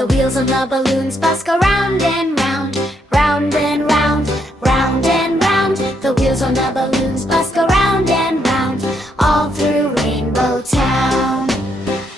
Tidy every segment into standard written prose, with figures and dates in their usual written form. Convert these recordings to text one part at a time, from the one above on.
The wheels on the balloons bus go round and round, round and round, round and round. The wheels on the balloons bus go round and round, all through Rainbow Town.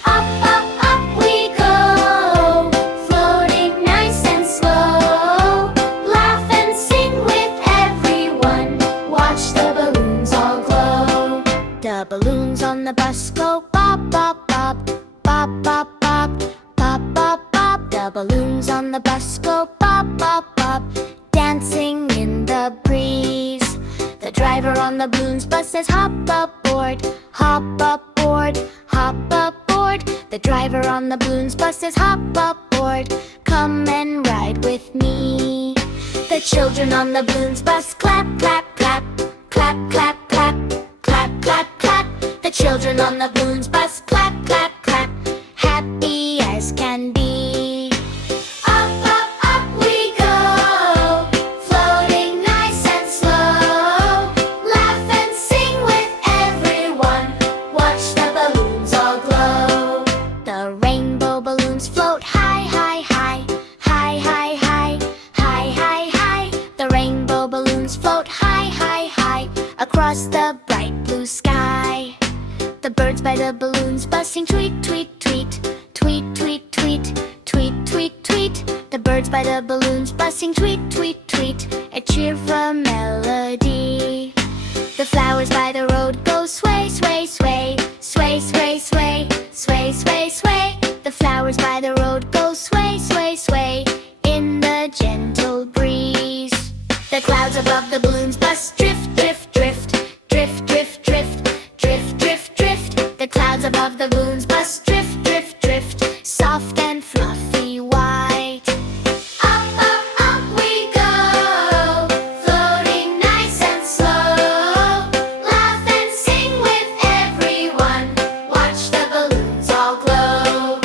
Up, up, up we go, floating nice and slow. Laugh and sing with everyone, watch the balloons all glow. The balloons on the bus go bop, bop, bop, bop, bop, bop, bop, bop, bop. The balloons on the bus go bop, bop, bop, dancing in the breeze. The driver on the balloons bus says hop aboard, hop aboard, hop aboard. The driver on the balloons bus says hop aboard, come and ride with me. The children on the balloons bus clap, clap, clap, clap, clap, clap, clap, clap, clap. The children on the balloons bus clap, clap, clap, happy as can be. Up, up, up we go, floating nice and slow. Laugh and sing with everyone, watch the balloons all glow. The rainbow balloons float high, high, high, high, high, high, high, high, high. The rainbow balloons float high, high, high, across the bright blue sky. The birds by the balloons bus sing tweet, tweet, tweet, tweet, tweet, tweet, tweet, tweet, tweet. The birds by the balloons bus sing tweet, tweet, tweet, a cheerful melody. The flowers by the road go sway, sway, sway, sway, sway, sway, sway, sway, sway. The flowers by the road go sway, sway, sway, in the gentle breeze. The clouds above the balloons bus drift, drift, drift, drift, drift, drift, drift, drift, drift. The clouds above the balloons bus drift, drift, drift, soft and fluffy white. Up, up, up we go, floating nice and slow. Laugh and sing with everyone, watch the balloons all glow.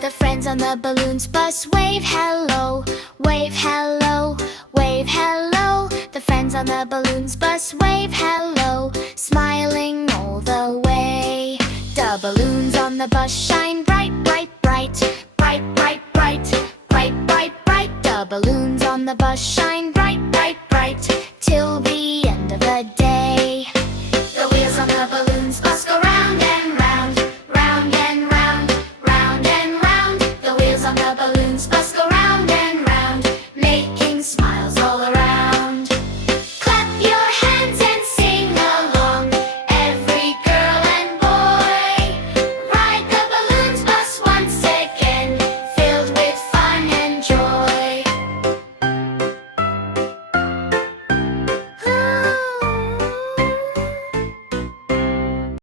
The friends on the balloons bus wave hello, wave hello, wave hello. The friends on the balloons bus wave hello, smiling all the way. The balloons on the bus shine bright, bright, bright, bright, bright, bright, bright, bright, bright. The balloons on the bus shine bright, bright, bright, till the end of the day. The wheels on the balloons bus go